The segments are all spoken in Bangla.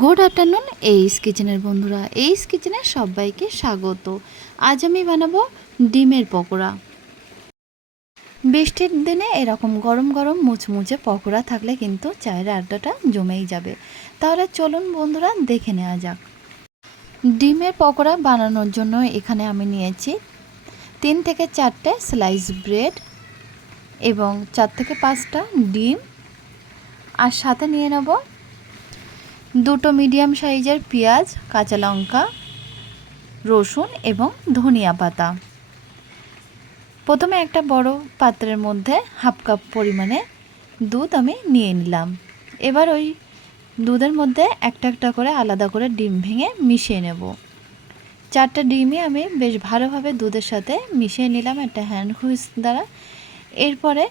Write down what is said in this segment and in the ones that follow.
গুড আফটারনুন এইস কিচেনের বন্ধুরা। এইস কিচেনে সবাইকে স্বাগত। আজ আমি বানাবো ডিমের পকোড়া। বৃষ্টির দিনে এরকম গরম গরম মুচমুচে পকোড়া থাকলে কিন্তু চায়ের আড্ডাটা জমেই যাবে। তাহলে চলুন বন্ধুরা, দেখে নেওয়া যাক। ডিমের পকোড়া বানানোর জন্য এখানে আমি নিয়েছি তিন থেকে চারটে স্লাইস ব্রেড এবং চার থেকে পাঁচটা ডিম। আর সাথে নিয়ে নেব দুটো মিডিয়াম সাইজের পেঁয়াজ, কাঁচা লঙ্কা, রসুন এবং ধনিয়া পাতা। প্রথমে একটা বড় পাত্রের মধ্যে হাফ কাপ পরিমাণে দুধ আমি নিয়ে নিলাম। এবার ওই দুধের মধ্যে একটা একটা করে আলাদা করে ডিম ভেঙে মিশিয়ে নেব। চারটা ডিমই আমি বেশ ভালোভাবে দুধের সাথে মিশিয়ে নিলাম একটা হ্যান্ড হুইস দ্বারা। এরপরে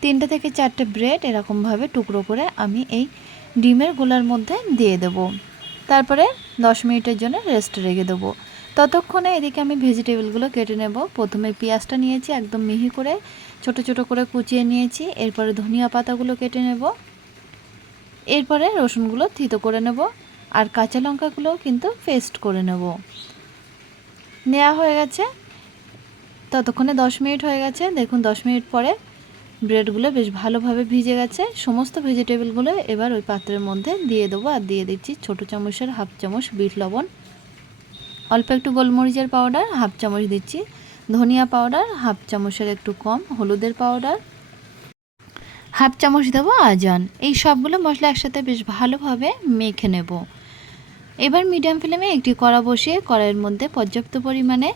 তিনটে থেকে চারটে ব্রেড এরকমভাবে টুকরো করে আমি এই ডিমের গোলার মধ্যে দিয়ে দেব। তারপরে দশ মিনিটের জন্য রেস্ট রেখে দেবো। ততক্ষণে এদিকে আমি ভেজিটেবলগুলো কেটে নেব। প্রথমে পেঁয়াজটা নিয়েছি, একদম মিহি করে ছোট ছোট করে কুচিয়ে নিয়েছি। এরপরে ধনিয়া পাতাগুলো কেটে নেব। এরপরে রসুনগুলো থিতো করে নেব। আর কাঁচা লঙ্কাগুলো কিন্তু পেস্ট করে নেব। নেওয়া হয়ে গেছে। ততক্ষণে দশ মিনিট হয়ে গেছে। দেখুন, দশ মিনিট পরে ব্রেডগুলো বেশ ভালোভাবে ভিজে গেছে। সমস্ত ভেজিটেবলগুলো এবার ওই পাত্রের মধ্যে দিয়ে দেবো আর দিয়ে দিচ্ছি ছোটো চামচের হাফ চামচ বিট লবণ। অল্প একটু গোলমরিচের পাউডার, হাফ চামচ দিচ্ছি ধনিয়া পাউডার, হাফ চামচের একটু কম হলুদের পাউডার। হাফ চামচ দেবো আজান। এই সবগুলো মশলা একসাথে বেশ ভালোভাবে মেখে নেব। এবার মিডিয়াম ফ্লেমে একটি কড়া বসিয়ে কড়াইয়ের মধ্যে পর্যাপ্ত পরিমাণে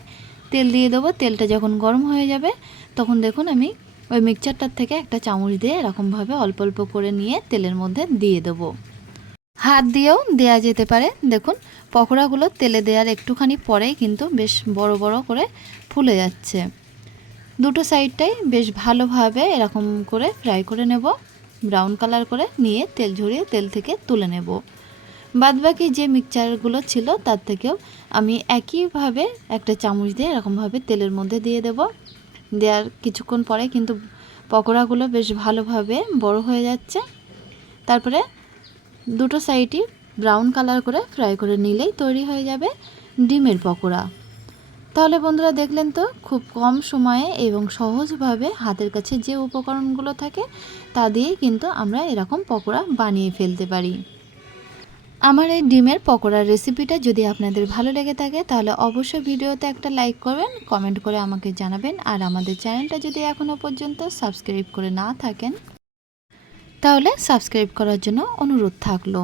তেল দিয়ে দেবো। তেলটা যখন গরম হয়ে যাবে, তখন দেখুন আমি ওই মিক্সচারটার থেকে একটা চামচ দিয়ে এরকমভাবে অল্প অল্প করে নিয়ে তেলের মধ্যে দিয়ে দেবো। হাত দিয়েও দেয়া যেতে পারে। দেখুন, পকোড়াগুলো তেলে দেওয়ার একটুখানি পরেই কিন্তু বেশ বড় বড় করে ফুলে যাচ্ছে। দুটো সাইডটাই বেশ ভালোভাবে এরকম করে ফ্রাই করে নেব। ব্রাউন কালার করে নিয়ে তেল ঝরিয়ে তেল থেকে তুলে নেব। বাদবাকি যে মিক্সচারগুলো ছিল, তার থেকেও আমি একইভাবে একটা চামচ দিয়ে এরকমভাবে তেলের মধ্যে দিয়ে দেব। দেওয়ার কিছুক্ষণ পরে কিন্তু পকোড়াগুলো বেশ ভালোভাবে বড় হয়ে যাচ্ছে। তারপরে দুটো সাইডই ব্রাউন কালার করে ফ্রাই করে নিলেই তৈরি হয়ে যাবে ডিমের পকোড়া। তাহলে বন্ধুরা দেখলেন তো, খুব কম সময়ে এবং সহজভাবে হাতের কাছে যে উপকরণগুলো থাকে তা দিয়েই কিন্তু আমরা এরকম পকোড়া বানিয়ে ফেলতে পারি। আমার এই ডিমের পকোড়ার রেসিপিটা যদি আপনাদের ভালো লেগে থাকে, তাহলে অবশ্যই ভিডিওতে একটা লাইক করবেন কমেন্ট করে আমাকে জানাবেন, আর আমাদের চ্যানেলটা যদি এখনও পর্যন্ত সাবস্ক্রাইব করে না থাকেন, তাহলে সাবস্ক্রাইব করার জন্য অনুরোধ থাকল।